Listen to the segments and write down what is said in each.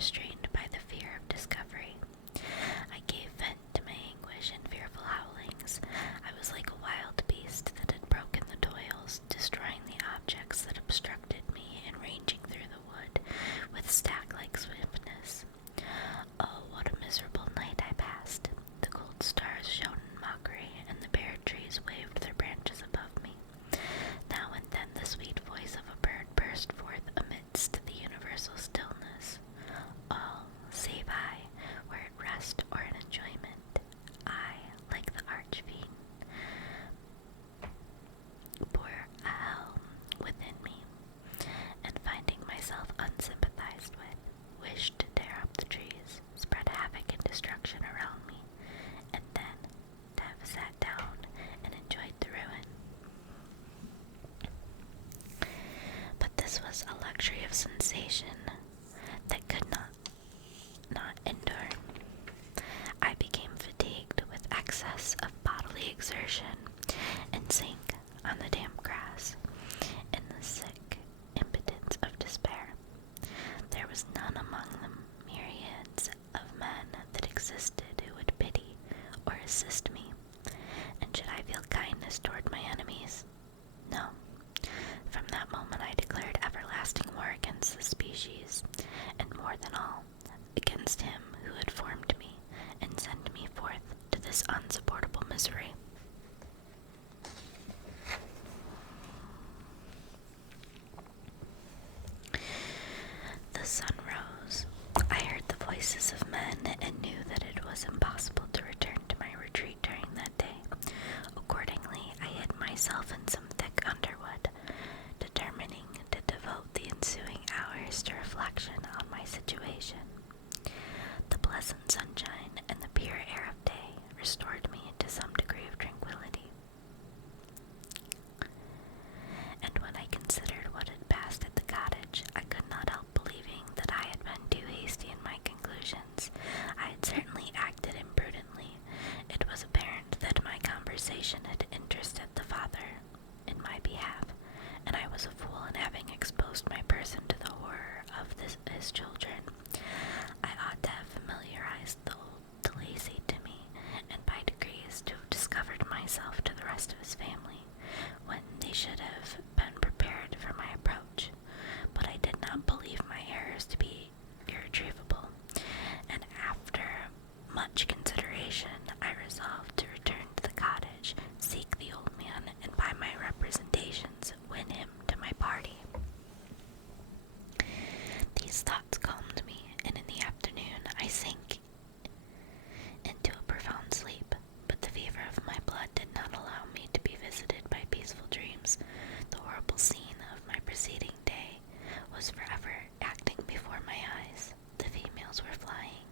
restrained by the fear of discovery. I gave vent to my anguish in fearful howlings. I was like a wild beast that had broken the toils, destroying the objects that obstructed me and ranging through the wood with stag-like swiftness. Oh, what a miserable night I passed. The cold stars shone in mockery, and the bare trees waved their branches above me. Now and then the sweet voice of a bird burst forth amidst the universal stillness. All, save I, were at rest or in enjoyment. I, like the archfiend, bore a hell within me, and finding myself unsympathized with, wished to tear up the trees, spread havoc and destruction around me, and then to have sat down and enjoyed the ruin. But this was a luxury of sensation that could not endure. I became fatigued with excess of bodily exertion, and sank on the damp grass in the sick impotence of despair. There was none among the myriads of men that existed who would pity or assist me, and should I feel kindness toward my enemies? No. From that moment I declared everlasting war against the species, and more than all, against him who had formed me and sent me forth to this unsupportable misery. The sun rose. I heard the voices of men and knew that it was impossible to return to my retreat during that day. Accordingly, I hid myself in some thick underwood, determining to devote the ensuing hours to reflection on my situation. The pleasant sunshine and the pure air of day restored me to some degree of tranquility. And when I considered what had passed at the cottage, I could not help believing that I had been too hasty in my conclusions. I had certainly acted imprudently. It was apparent that my conversation had interested the father in my behalf, and I was a fool in having exposed my person to the horror of his children. I ought to have familiarized the old Delacey to me, and by degrees to have discovered myself to the rest of his family, when they should have been prepared for my approach. But I did not believe my errors to be irretrievable, and after much consideration I resolved to return to the cottage, seek the old man, and by my representations win him to my party. These thoughts calmed me, and in the afternoon I sank into a profound sleep, but the fever of my blood did not allow me to be visited by peaceful dreams. The horrible scene of my preceding day was forever acting before my eyes. The females were flying,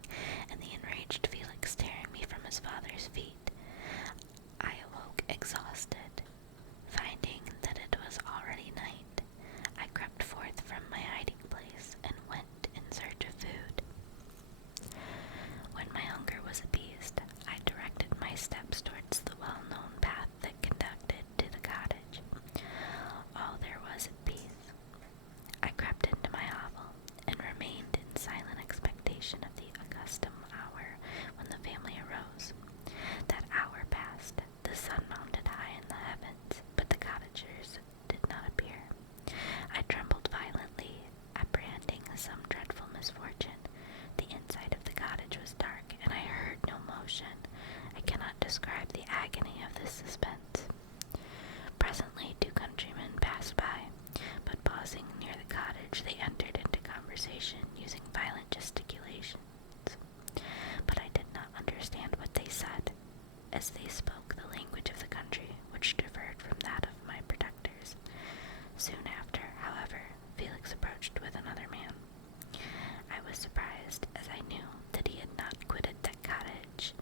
and the enraged Felix tearing me from his father's feet. I awoke exhausted. Finding that it was already night, I crept forth from my hiding place and went in search of food. When my hunger was appeased, I directed my steps towards the well-known path that conducted to the cottage. All there was at peace. I crept into my hovel and remained in silent expectation of the accustomed hour when the family arose. That hour passed, the sun mounted high in the heavens, but the cottagers did not appear. I trembled violently, apprehending some dreadful misfortune. The inside of the cottage was dark, and I heard no motion. I cannot describe the agony of this suspense. Presently 2 countrymen passed by, but pausing near the cottage, they entered into conversation, using violent gesticulations. But I did not understand what they said, as they spoke the language of the country, which differed from that of my protectors. Soon after, however, Felix approached with another man. I was surprised, as I knew that he had not quitted that cottage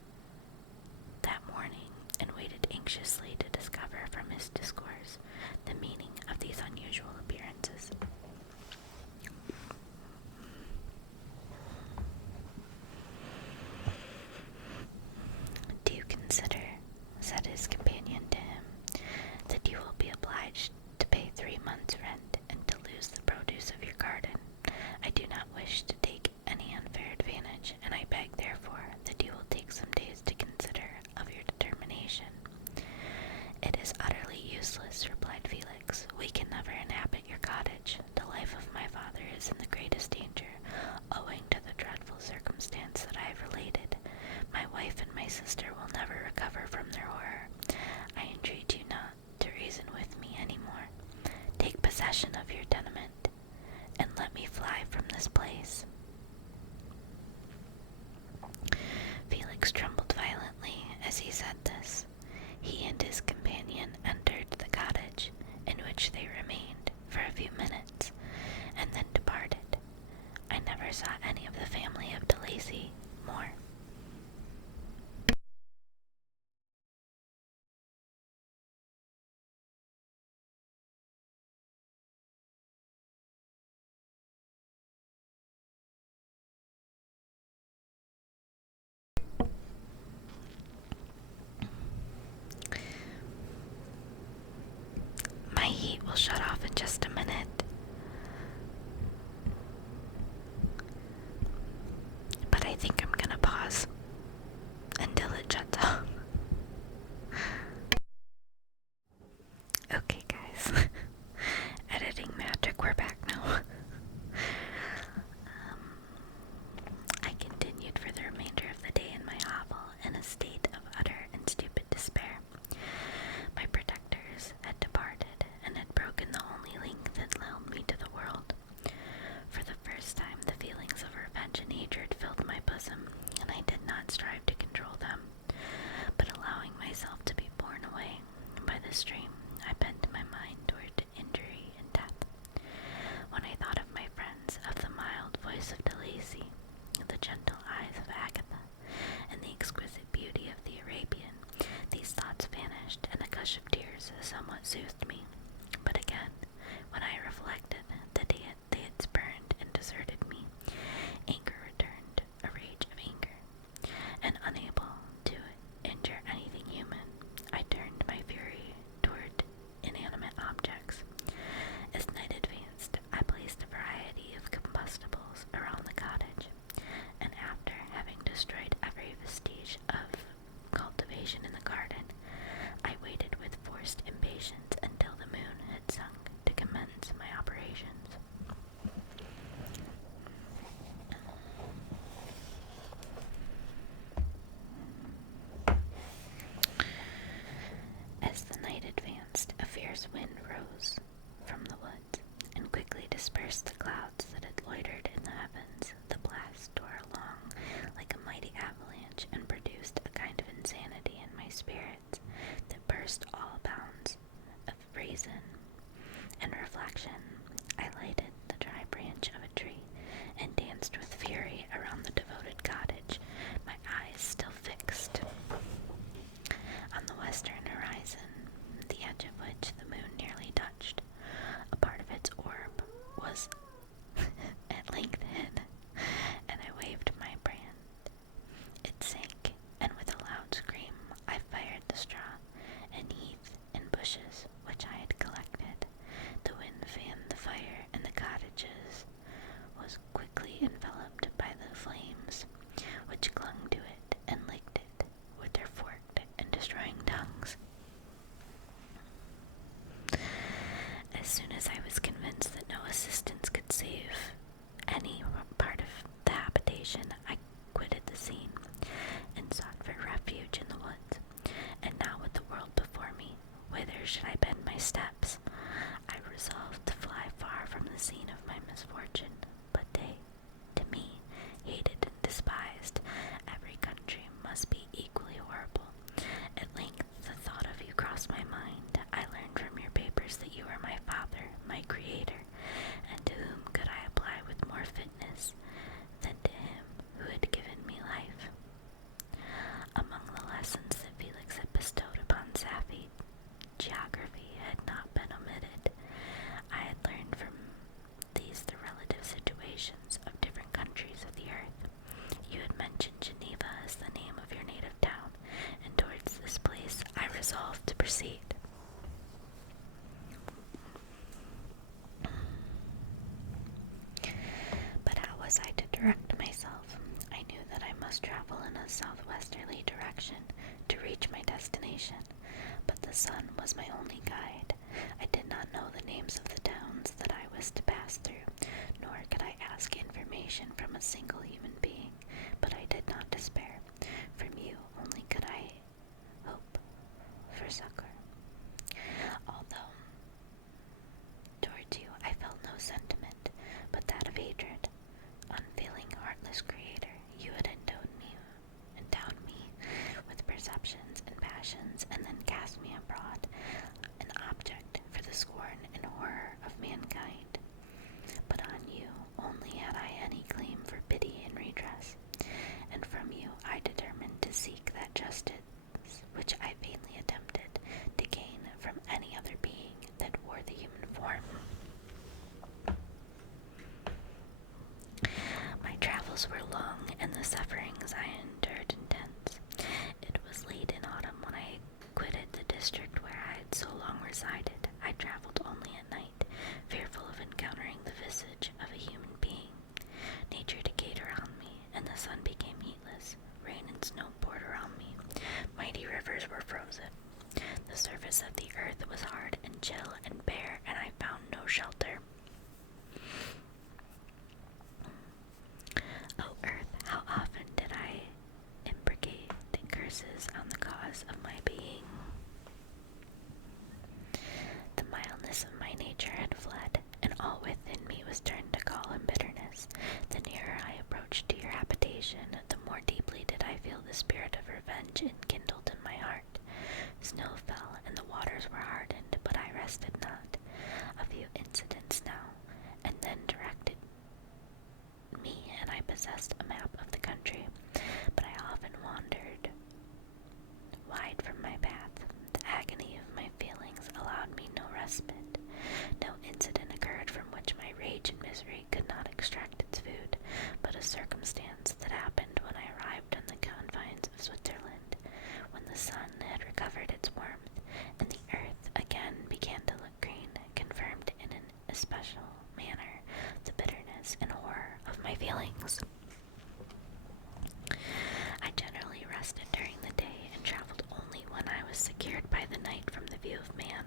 that morning, and waited anxiously to discover from his discourse the meaning of these unusual appearances. "Do you consider," said his companion to him, "that you will be obliged to pay 3 months' rent this place. Felix trembled violently as he said this. He and his companion entered the cottage, in which they remained for a few minutes, and then departed. I never saw any of the family of DeLacy more. My heat will shut off in just a minute, but I think I'm gonna pause until it shuts off. Okay, guys. Editing magic, we're back now. I continued for the remainder of the day in my hovel in a state of utter and stupid despair. My protectors had departed and had broken the only link that held me to the world. For the first time, the feelings of revenge and hatred filled my bosom, and I did not strive to control them, but allowing myself to be borne away by the stream, I bent my mind toward injury and death. When I thought of my friends, of the mild voice of DeLacy, the gentle eyes of Agatha, and the exquisite beauty of the Arabian, these thoughts vanished, and a gush of tears somewhat soothed me. But again, when I reflected that they had spurned and deserted me, anger returned, a rage of anger, and unable to injure anything human, I turned my fury toward inanimate objects. As night advanced, I placed a variety of combustibles around the cottage, and after having destroyed every vestige of cultivation in the garden, I waited with forced impatience until the moon had sunk to commence my operations. As the night advanced, a fierce wind rose from the woods and quickly dispersed the clouds that had loitered in the heavens. The blast tore along like a mighty avalanche and produced a kind of insanity in my spirits that burst all bounds of reason and reflection. I lighted the dry branch of a tree and danced with fury around the devoted cottage, my eyes still fixed on the western horizon, the edge of which the moon nearly touched. A part of its orb was at length hid, and I waved my brand. It sank, and with a loud scream I fired the straw and heath and bushes which I had collected. The wind fanned the fire, and the cottages was quickly enveloped by the flames, which clung to it and licked it with their forked and destroying tongues. As soon as I was convinced that no assistance could save any part of the habitation, I quitted the scene and sought for refuge in the woods. And now, with the world before me, whither should I bend my steps? I resolved to fly far from the scene of my misfortune, but they, to me, hated and despised. Every country must be equally horrible. At length the thought of you crossed my mind. I learned from your papers that you are my father, my creator, and to whom could I apply with more fitness than to him who had given me life? Among the lessons that Felix had bestowed upon Safie, geography had not been omitted. I had learned from these the relative situations of different countries of the earth. You had mentioned Geneva as the name of your native town, and towards this place I resolved to proceed. But how was I to direct myself? I knew that I must travel in a southwesterly direction to reach my destination, but the sun was my only guide. I did not know the names of the towns that I was to pass through, nor could I ask information from a single human being, but I did not despair. From you only could I hope for succor. Although towards you I felt no sentiment but that of hatred, travels were long, and the sufferings I endured intense. It was late in autumn when I quitted the district where I had so long resided. I traveled only at night, fearful of encountering the visage of a human being. Nature decayed around me, and the sun became heatless. Rain and snow poured around me. Mighty rivers were frozen. The surface of the earth was hard and chill and bare, and I found no shelter. O earth, how often did I imprecate curses on the cause of my being? The mildness of my nature had fled, and all within me was turned to gall and bitterness. The nearer I approached to your habitation, the more deeply did I feel the spirit of revenge enkindled in my heart. Snow fell, and the waters were hardened, but I rested not. A few incidents now, and then directed me, and I possessed a map of the country, but I often wandered wide from my path. The agony of my feelings allowed me no respite. No incident occurred from which my rage and misery could not extract its food, but a circumstance that happened when I arrived on the confines of Switzerland, when the sun had recovered its warmth, and the earth again began to look green, confirmed in an especial manner the bitterness and horror of my feelings. I generally rested during the day and traveled only when I was secured by the night from the view of man.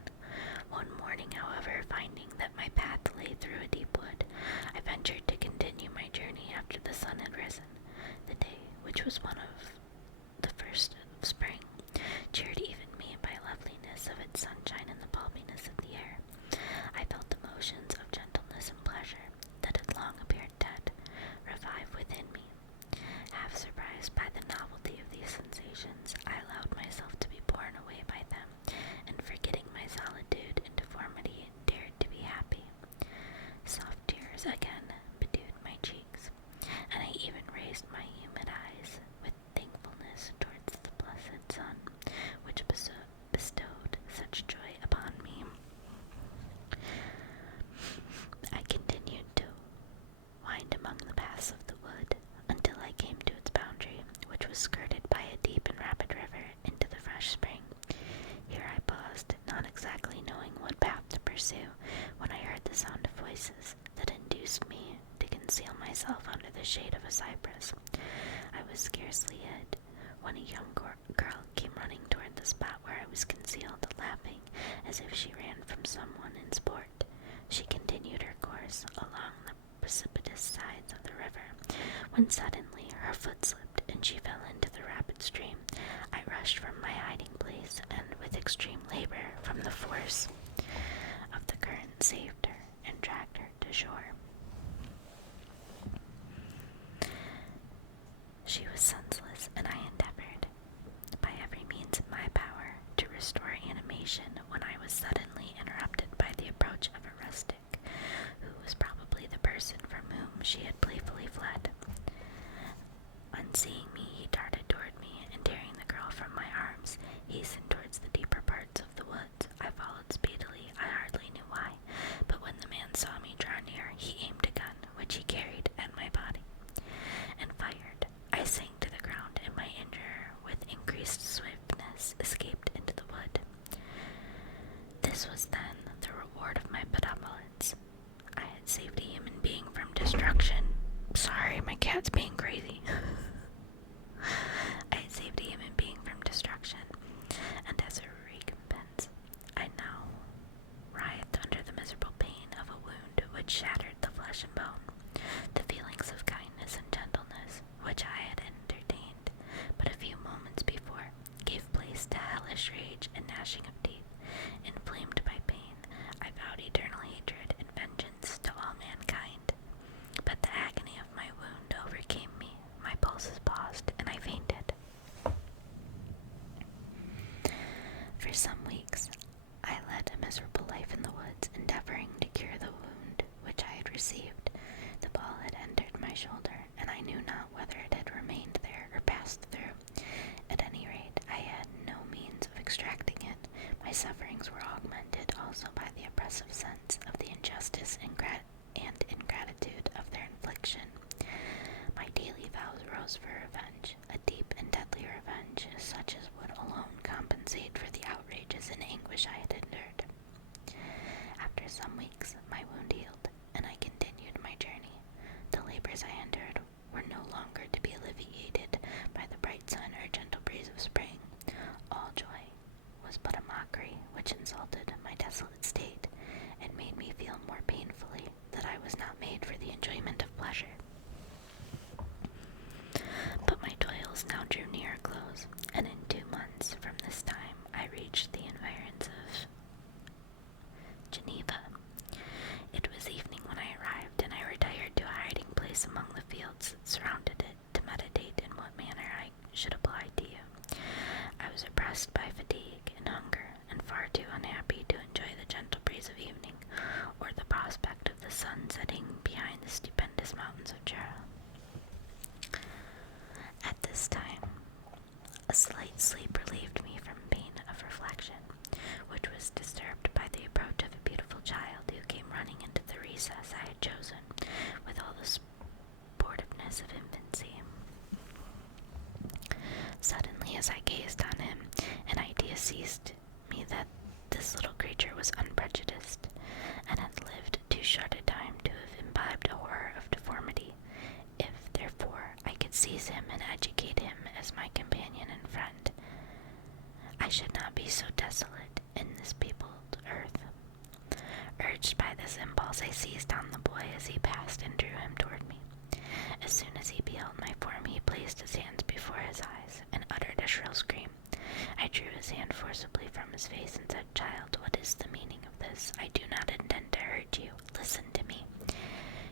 One morning, however, finding that my path lay through a deep wood, I ventured to continue my journey after the sun had risen. The day, which was one of the first of spring, cheered even me by loveliness of its sunshine and the balminess of the air. I felt the motions of gentleness and pleasure that had long appeared dead revive within me. Half surprised by the novelty of these sensations, I allowed myself to be borne away by them, and forgetting my solitude and deformity, dared to be happy. Soft tears again bedewed my cheeks, and I even raised my humid eyes with thankfulness towards the blessed sun, which bestowed such joy upon me. I continued to wind among the paths of the wood until I came to its boundary, which was skirted by a deep and rapid river into the fresh spring. Here I paused, not exactly knowing what path to pursue, when I heard the sound of voices that induced me to conceal myself under the shade of a cypress. I was scarcely hid when a young girl came running toward the spot where I was concealed, laughing as if she ran from someone in sport. She continued her course along the precipitous sides of the river, when suddenly her foot slipped and she fell into the rapid stream. I rushed from my hiding place, and with extreme labor from the force of the current saved her and dragged her to shore. She was senseless, and I endeavored, by every means in my power, to restore animation, when I was suddenly interrupted by the approach of a rustic, who was probably the person from whom she had playfully fled. On seeing me, he darted toward me, and tearing the girl from my arms, hastened towards the deeper parts of the woods. I followed speedily, I hardly knew why, but when the man saw me draw near, he aimed a gun, which he carried, at my body, and fired. I sank to the ground, and my injurer, with increased swiftness, escaped into the wood. This was then the reward of my benevolence. I had saved a human being from destruction. Sorry, my cat's being crazy. I had saved a human being from destruction, and as a recompense, I now writhed under the miserable pain of a wound which shattered the flesh and bone. The feelings of kindness and gentleness, which I had entertained but a few moments before, gave place to hellish rage and gnashing of teeth. Inflamed by pain, I vowed eternal hatred and vengeance to all mankind. But the agony of my wound overcame me, my pulses paused, and I fainted. For some weeks, I led a miserable life in the woods, endeavoring to cure the wound which I had received. The ball had entered my shoulder, and I knew not whether it had remained there or passed through. At any rate, I had no means of extracting it. My sufferings were augmented also by the oppressive sense of the injustice and ingratitude of their infliction. My daily rose for revenge, a deep and deadly revenge, such as would alone compensate for the outrages and anguish I had endured. After some weeks, my wound healed, and I continued my journey. The labors I endured were no longer to be alleviated by the bright sun or gentle breeze of spring. All joy was but a mockery which insulted my desolate state, and made me feel more painfully that I was not made for the enjoyment of pleasure. But my toils now drew near a close, and in 2 months from this time I reached the environs of Geneva. It was evening when I arrived, and I retired to a hiding place among the fields that surrounded it to meditate in what manner I should apply to you. I was oppressed by fatigue and hunger, and far too unhappy to enjoy the gentle breeze of evening, or the prospect of the sun setting behind the stupendous mountains of Jura. At this time, a slight sleep relieved me from pain of reflection, which was disturbed by the approach of a beautiful child who came running into the recess I had chosen, with all the sportiveness of infancy. Suddenly, as I gazed on him, an idea seized me that this little creature was unprejudiced, and had lived too short a time to have imbibed a horror of deformity. If, therefore, I could seize him and educate him as my companion and friend, I should not be so desolate in this peopled earth. Urged by this impulse, I seized on the boy as he passed and drew him toward me. As soon as he beheld my form, he placed his hands before his eyes and uttered a shrill scream. I drew his hand forcibly from his face and said, "Child, what is the meaning of this? I do not intend to hurt you. Listen to me."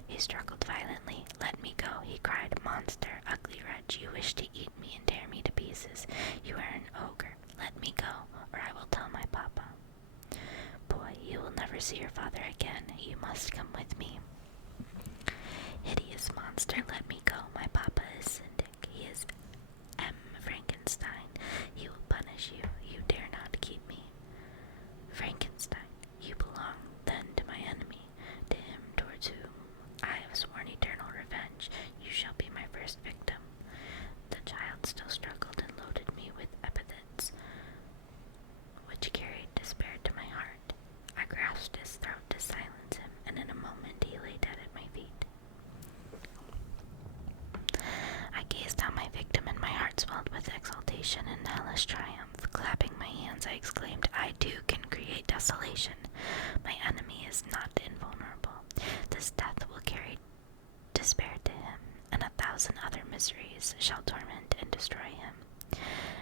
He struggled violently. "Let me go," he cried. "Monster, ugly wretch, you wish to eat me and tear me to pieces. You are an ogre. Let me go, or I will tell my papa." "Boy, you will never see your father again. You must come with me." "Hideous monster, let me go. My papa is Syndic. He is Frankenstein. He will punish you. You dare not keep me." "Frankenstein, you belong then to my enemy, to him towards whom I have sworn eternal revenge. You shall be my first victim." The child still struggled and loaded me with epithets which carried despair to my heart. I grasped his throat to silence him, and in a moment he lay dead at my feet. I gazed on my victim, and my heart swelled with exultation and hellish triumph. Clapping my hands, I exclaimed, "I too can create desolation. My enemy is not invulnerable. This death will carry despair to him, and 1,000 other miseries shall torment and destroy him."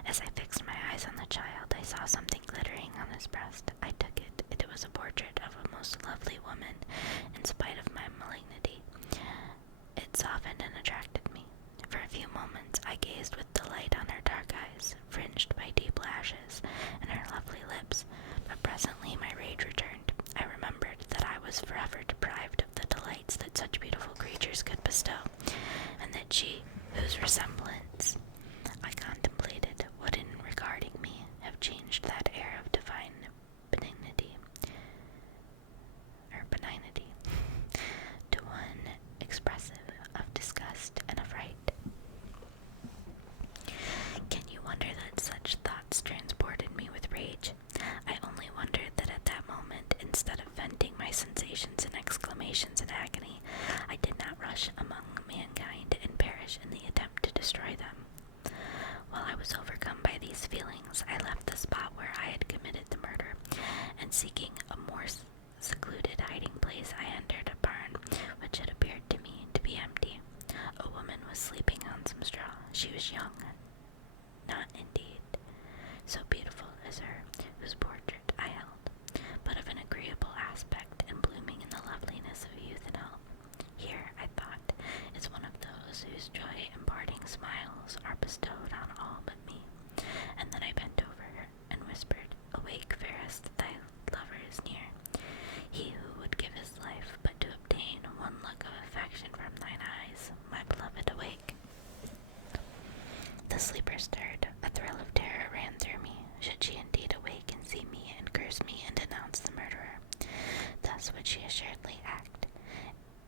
As I fixed my eyes on the child, I saw something glittering on his breast. I took it. It was a portrait of a most lovely woman. In spite of my malignity, it softened and attracted me. For a few moments I gazed with delight on her dark eyes, fringed by deep lashes, and her lovely lips, but presently my rage returned. I remembered that I was forever deprived of the delights that such beautiful creatures could bestow, and that she, whose resemblance I contemplated, would in regarding me have changed that air of divine benignity to one expressive of disgust and affright. Can you wonder that such thoughts transported me with rage? I only wondered that at that moment, instead of venting my sensations in exclamations and agony, I did not rush among mankind and perish in the attempt to destroy them. While I was overcome by these feelings, I left the spot where I had committed the murder, and seeking a more secluded hiding place, I entered a barn which had appeared to me to be empty. A woman was sleeping on some straw. She was young, not indeed so beautiful as her whose portrait I held, but of an agreeable aspect and blooming in the loveliness of youth and health. Here, I thought, is one of those whose joy-imparting smiles are bestowed on all but me. And then I bent over her and whispered, "Awake, fairest, thy lover is near. He who would give his life but to obtain one look of affection from thine eyes, my beloved, awake." The sleeper stirred. A thrill of terror ran through me. Should she indeed awake and see me and curse me and denounce the murderer? Thus would she assuredly act.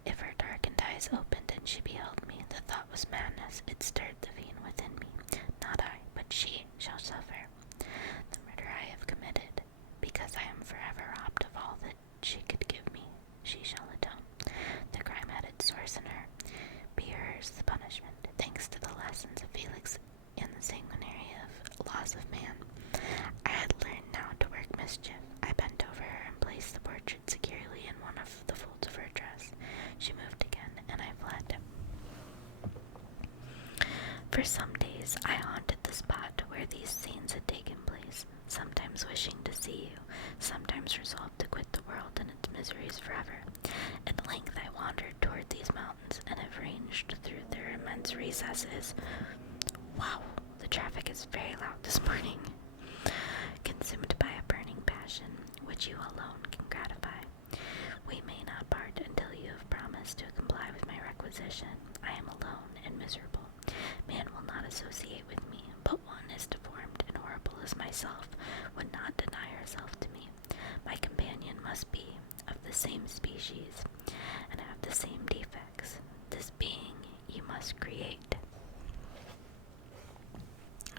If her darkened eyes opened and she beheld me, the thought was madness. It stirred the fiend within me. Not I, but she shall suffer the murder I have committed, because I am forever robbed of all that she could give me. She shall atone. The crime had its source in her. Be hers the punishment, thanks to the lessons of Felix and the sanguinary of laws of man. I had learned now to work mischief. I bent over her and placed the portrait securely in one of the folds of her dress. She moved again, and I fled. For some days I haunted the spot where these scenes had taken place, sometimes wishing to see you, sometimes resolved to quit the world and its miseries forever. At length I wandered toward these mountains, and have ranged through their immense recesses. Wow, the traffic is very loud this morning. Consumed by a burning passion, which you alone can gratify. We may not part until you have promised to comply with my requisition. I am alone and miserable. Man will not associate with me, but one as deformed and horrible as myself would not deny herself to me. My companion must be of the same species, and have the same defects. This being you must create.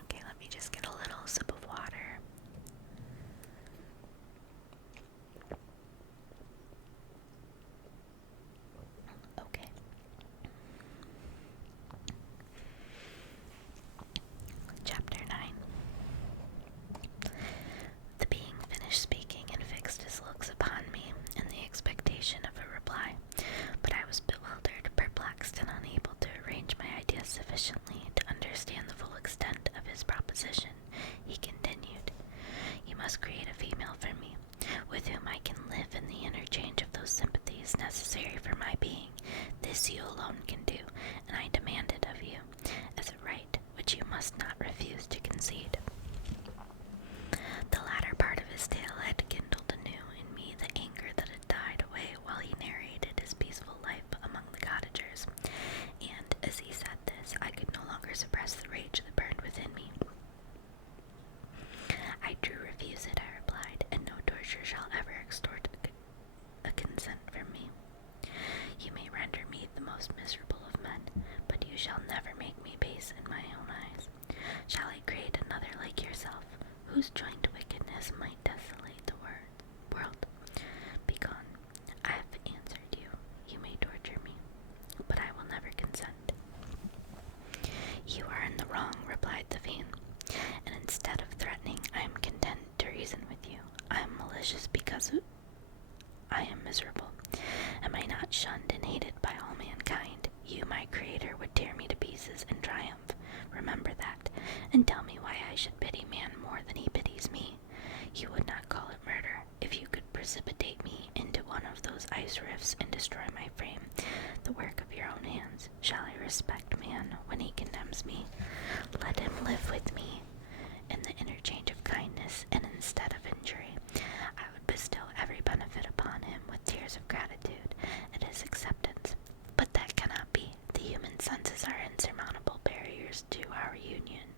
Okay, let me just get a little sip of water. Okay. Chapter 9. The being finished speaking and fixed his looks upon me in the expectation of a reply, but I was bewildered, perplexed, and unable to arrange my ideas sufficiently to understand the full extent of his proposition. He continued, "You must create a female for me, with whom I can live in the interchange of those sympathies necessary for my being. This you alone can do, and I demand it of you, as a right which you must not refuse to concede." The latter part of his tale had kindled anew in me the anger that had died away while he narrated his peaceful life among the cottagers, and as he said this, I could no longer suppress the rage that burned within me. "I do refuse it," I replied, "and no torture shall ever extort a consent from me. You may render me the most miserable of men, but you shall never make me base in my own eyes. Shall I create another like yourself, whose joint wickedness might desolate the world? Begone. I have answered you. You may torture me, but I will never consent." "You are in the wrong," replied the fiend, "and instead of threatening, I am content to reason with you. I am malicious because I am miserable. Am I not shunned and hated by all mankind? You, my creator, would tear me to pieces in triumph. Remember that, and tell me why I should pity man more than he pities me. You would not call it murder if you could precipitate me into one of those ice rifts and destroy my frame, the work of your own hands. Shall I respect man when he condemns me? Let him live with me in the interchange of kindness, and instead of injury, I would bestow every benefit upon him with tears of gratitude at his acceptance. But that cannot be. The human senses are insurmountable barriers to our union.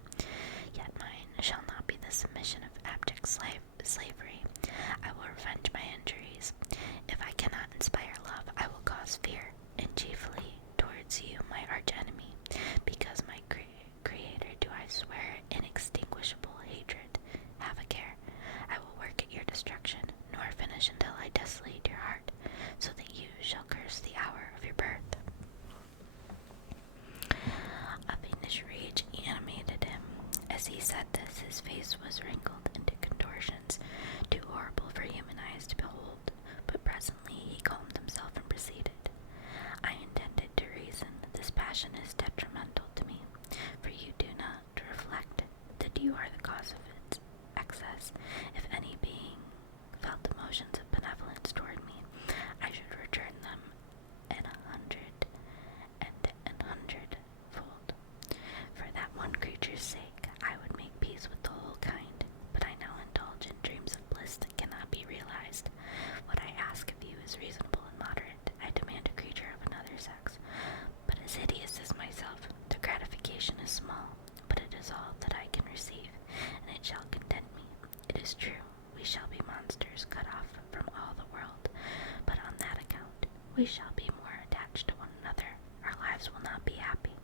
Yet mine shall not be the submission of abject slavery. I will revenge my injuries. If I cannot inspire love, I will cause fear, and chiefly towards you, my arch enemy, because my creator do I swear inextinguishable hatred. Have a care. I will work at your destruction, nor finish until I desolate your heart, so that you shall curse the hour of your birth." A fiendish rage animated him. As he said this, his face was wrinkled into contortions too horrible for human eyes to behold, but presently he calmed himself and proceeded. "I intended to reason. This passion is detrimental to me, for you do not reflect that you are the cause of its excess. If any being felt emotions of benevolence toward me, I should return them in 100 fold. For that one creature's sake, I would make peace with the whole kind, but I now indulge in dreams of bliss that cannot be realized. What I ask of you is reasonable and moderate. I demand a creature of another sex, but as hideous as myself. The gratification is small, but it is all that I can receive, and it shall content me. It is true, we shall be monsters cut off from all the world, but on that account we shall be more attached to one another. Our lives will not be happy,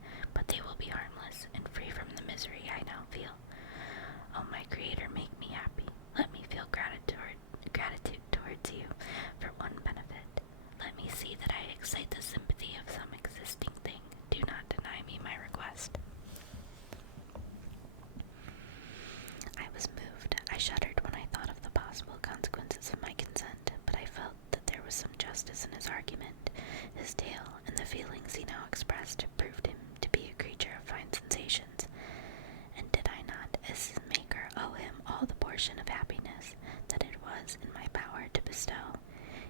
portion of happiness that it was in my power to bestow.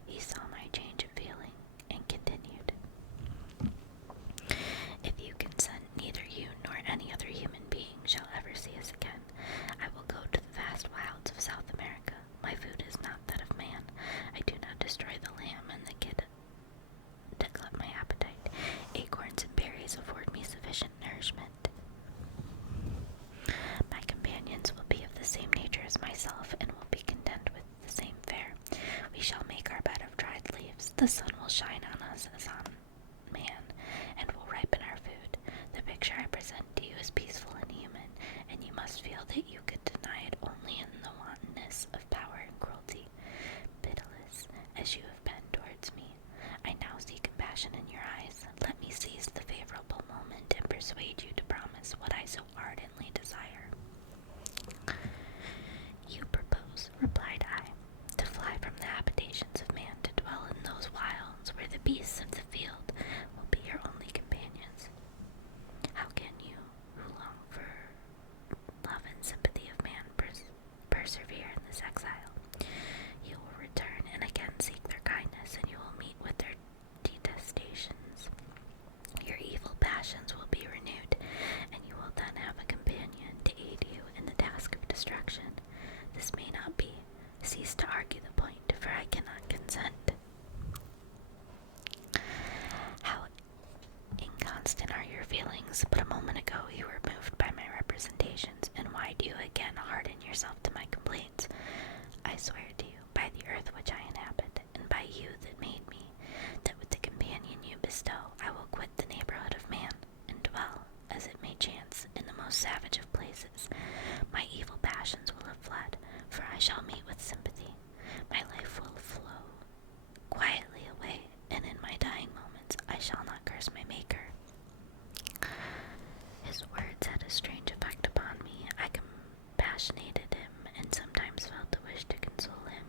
He saw my change of feeling and continued, "If you consent, neither you nor any other human being shall ever see us again. I will go to the vast wilds of South America. My food is not that of man. I do not destroy the lamb and the kid to glut my appetite. Acorns and berries afford me sufficient nourishment. My companions will be of the same nature as myself, and will be content with the same fare. We shall make our bed of dried leaves. The sun will shine on us as on man, and will ripen our food. The picture I present to you is peaceful and human, and you must feel that you could deny it only in the wantonness of power and cruelty. Pitiless as you have been towards me, I now see compassion in your eyes. Let me seize the favorable moment and persuade you to promise what I so ardently desire." "You propose," replied I, "to fly from the habitations of man, to dwell in those wilds where the beasts of the field will be your only companions. How can you, who long for love and sympathy of man, persevere in this exile? You will return and again seek their kindness, and you will meet with their detestations. Your evil passions will be renewed, and you will then have a companion to aid you in the task of destruction. This may not be. Cease to argue the point, for I cannot consent." "How inconstant are your feelings! But a moment ago you were moved by my representations, and why do you again harden yourself to my complaints? I swear to you, by the earth which I inhabit, and by you that made me, that with the companion you bestow, I will quit the neighborhood of man, and dwell, as it may chance, in the most savage of places. My evil passions will have fled, for I shall meet with sympathy. My life will flow quietly away, and in my dying moments I shall not curse my Maker." His words had a strange effect upon me. I compassionated him, and sometimes felt the wish to console him.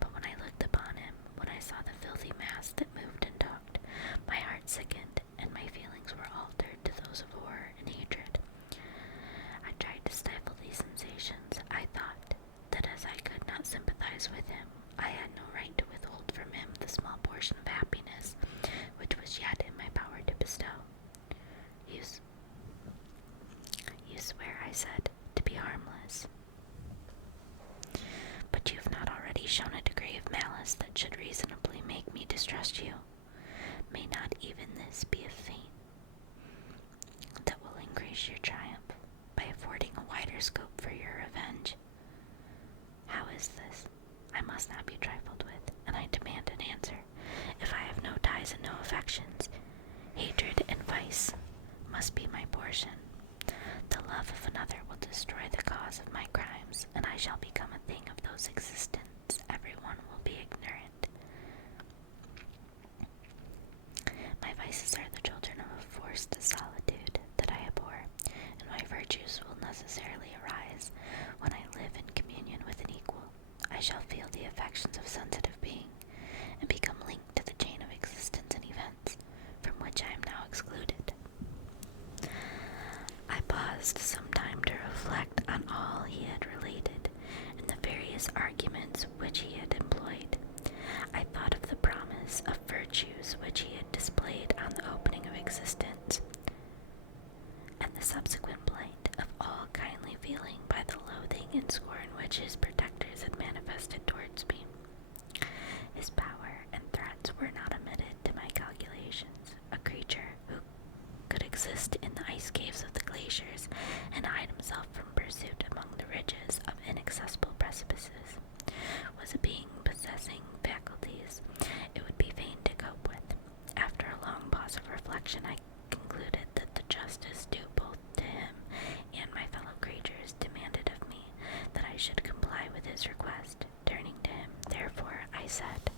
But when I looked upon him, when I saw the filthy mass that moved and talked, my heart sickened, and my feelings were altered to those of horror and hatred. I tried to stifle these sensations. I thought that as I could not sympathize with him, I had no right to withhold from him the small portion of happiness which was yet in my power to bestow. You swear," I said, "to be harmless. But you have not already shown a degree of malice that should reasonably make me distrust you. May not even this be a feint that will increase your triumph by affording a wider scope for your revenge? How is this? I must not be trifled with, and I demand an answer. If I have no ties and no affections, hatred and vice must be my portion. The love of another will destroy the cause of my crimes, and I shall become a thing of whose existence everyone will be ignorant. My vices are the children of a forced solitude that I abhor, and my virtues will necessarily arise when I live in communion with an equal. I shall feel the affections of sensitive being, and become linked to the chain of existence and events, from which I am now excluded." I paused some time to reflect on all he had related, and the various arguments which he had employed. I thought of the promise of virtues which he had displayed on the opening of existence, and the subsequent blight of all kindly feeling by the loathing and scorn which his protectors had manifested towards me. His power and threats were not omitted to my calculations. A creature who could exist in the ice caves of the glaciers and hide himself from pursuit among the ridges of inaccessible precipices was a being possessing faculties it would be vain to cope with. After a long pause of reflection, I concluded that the justice due both to him and my fellow creatures demanded of me that I should comply with his request. Turning to him, therefore, I said,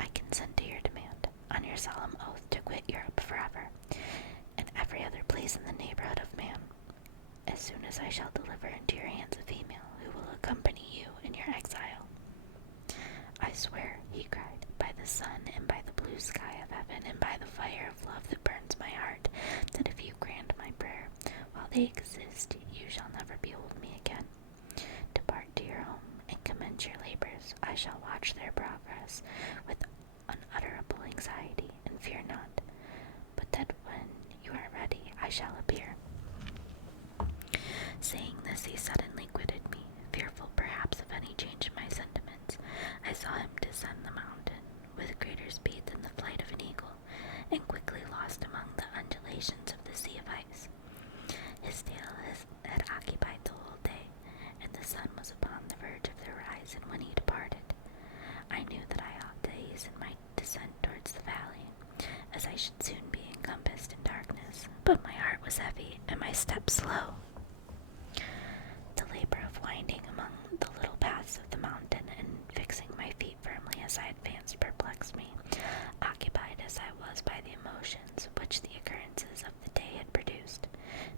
"I consent to your demand, on your solemn oath to quit Europe forever, and every other place in the neighborhood of man, as soon as I shall deliver into your hands a female who will accompany you in your exile." "I swear," he cried, "by the sun and by the blue sky of heaven and by the fire of love that burns my heart, that if you grant my prayer while they exist, you shall never behold me again. shall watch their progress with unutterable anxiety, and fear not, but that when you are ready, I shall appear. Saying this, he suddenly quitted me, fearful perhaps of any change in my sentiments. I saw him descend the mountain with greater speed than the flight of an eagle, and quickly lost among the undulations of the sea of ice. His tail had occupied the whole day, and the sun was upon the verge of the horizon when he departed. I knew that I ought to hasten my descent towards the valley, as I should soon be encompassed in darkness, but my heart was heavy and my steps slow. The labor of winding among the little paths of the mountain and fixing my feet firmly as I advanced perplexed me, occupied as I was by the emotions which the occurrences of the day had produced.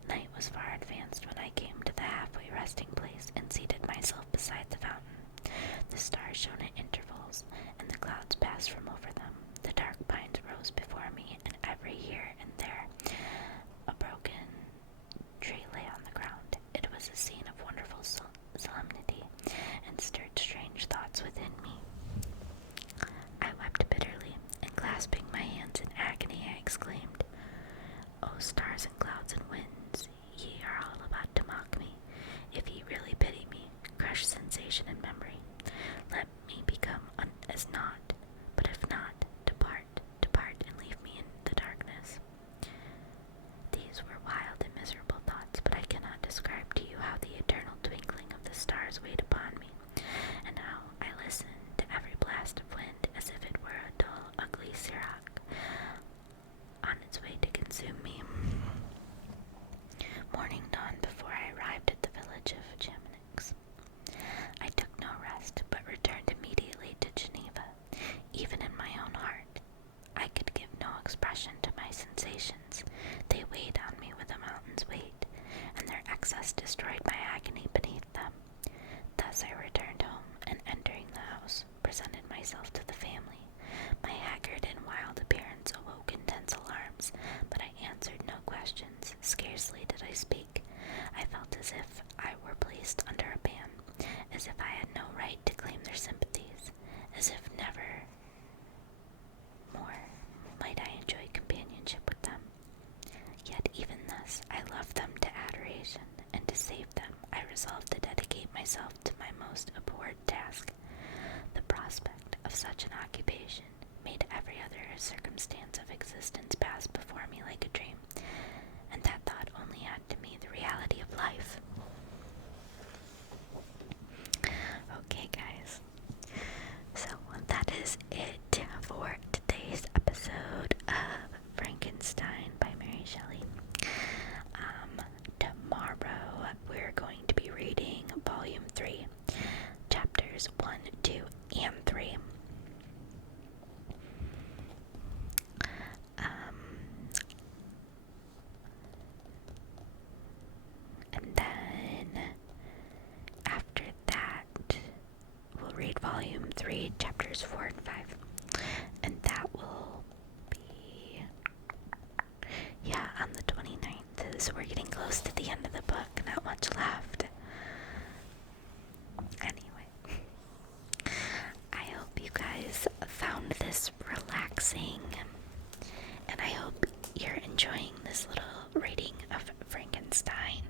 Night was far advanced when I came to the halfway resting place and seated myself beside the fountain. The stars shone at intervals, and the clouds passed from over them. The dark pines rose before me, and every here and there a broken tree lay on the ground. It was a scene of wonderful solemnity, and stirred strange thoughts within me. I wept bitterly, and clasping my hands in agony, I exclaimed, "O stars and clouds and winds, ye are all about to mock me. If ye really pity me, crush sensation and memory. Let me become as naught, but if not, depart, and leave me in the darkness." These were wild and miserable thoughts, but I cannot describe to you how the eternal twinkling of the stars weighed upon me, and how I listened to every blast of wind as if it were a dull, ugly siroc on its way to consume me. Morning dawned before I arrived at the village of Chamonix. I took no rest, but returned immediately to Geneva. Even in my own heart, I could give no expression to my sensations. They weighed on me with a mountain's weight, and their excess destroyed my agony beneath them. Thus I returned home, and entering the house, presented myself to the family. My haggard and wild appearance awoke intense alarms, but I answered no questions. Scarcely did I speak. I felt as if I were placed under a ban, as if I had no right to claim their sympathies, as if never more might I enjoy companionship with them. Yet even thus I loved them to adoration, and to save them I resolved to dedicate myself to my most abhorred task. The prospect of such an occupation made every other circumstance of existence pass before me like a dream, and that thought only added to me the reality of life. Okay, guys, so that is it for today's episode of Frankenstein by Mary Shelley. Tomorrow we're going to be reading Volume 3, Chapters 1, 2, and 3. And then after that, we'll read Volume 3, Chapters 4 and 5. And that will be, on the 29th. So we're getting close to the end of the book, not much left. Anyway, I hope you guys found this relaxing, and I hope you're enjoying this little reading of Frankenstein.